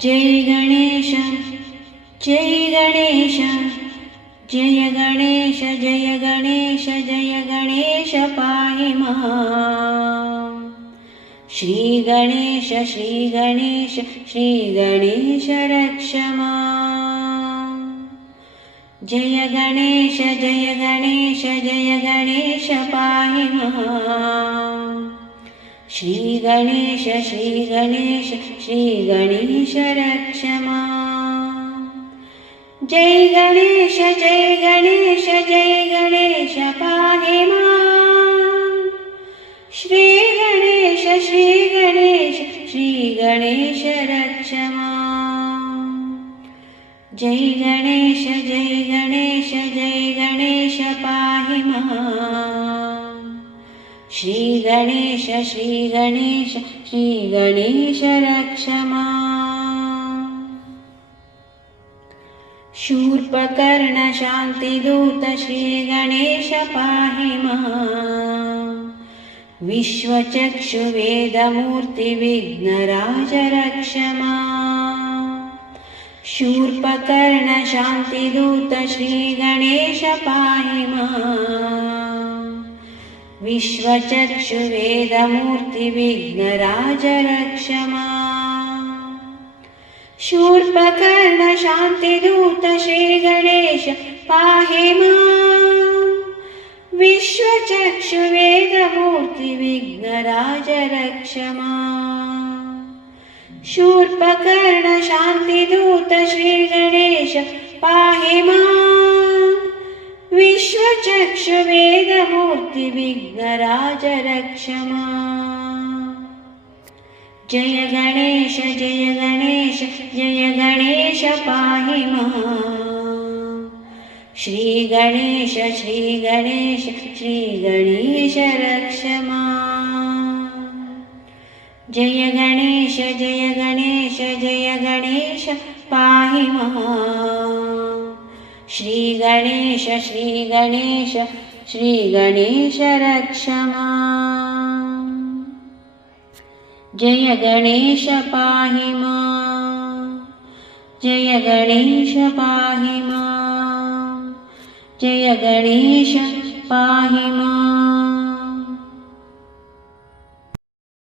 जय गणेश जय गणेश जय गणेश जय गणेश जय गणेश पाहि माम्। श्रीगणेश श्रीगणेश श्रीगणेश रक्ष माम्। जय गणेश जय गणेश जय गणेश माम् श्रीगणेश श्रीगणेश श्रीगणेश गणेश माम् जय गणेश जय गणेश जय गणेश पाहे माम् श्रीगणेश श्रीगणेश श्रीगणेश रक्ष माम् जय जय गणेश श्रीगणेश श्रीगणेश श्रीगणेश रक्ष माम् शूर्पकर्णशान्तिदूत श्रीगणेश पाहि माम् विश्वचक्षुवेदमूर्तिविघ्नराज रक्ष माम् शूर्पकर्णशान्तिदूत श्रीगणेश पाहि माम् विश्वचक्षुवेदमूर्तिविघ्नराज रक्ष माम् शूर्पकर्णशान्तिदूत श्रीगणेश पाहि माम् विश्वचक्षुवेदमूर्तिविघ्नराज रक्ष माम् शूर्पकर्णशान्तिदूत श्रीगणेश पाहि माम् विश्वचक्षुवेदमूर्तिविघ्नराज रक्ष माम् जय गणेश जय गणेश जय गणेश पाहि श्रीगणेश श्रीगणेश श्रीगणेश रक्ष माम् जय गणेश जय गणेश जय गणेश पाहि माम् श्रीगणेश श्रीगणेश श्रीगणेश रक्ष माम् जय गणेश पाहि माम् जय गणेश पाहि माम् जय गणेश पाहि माम्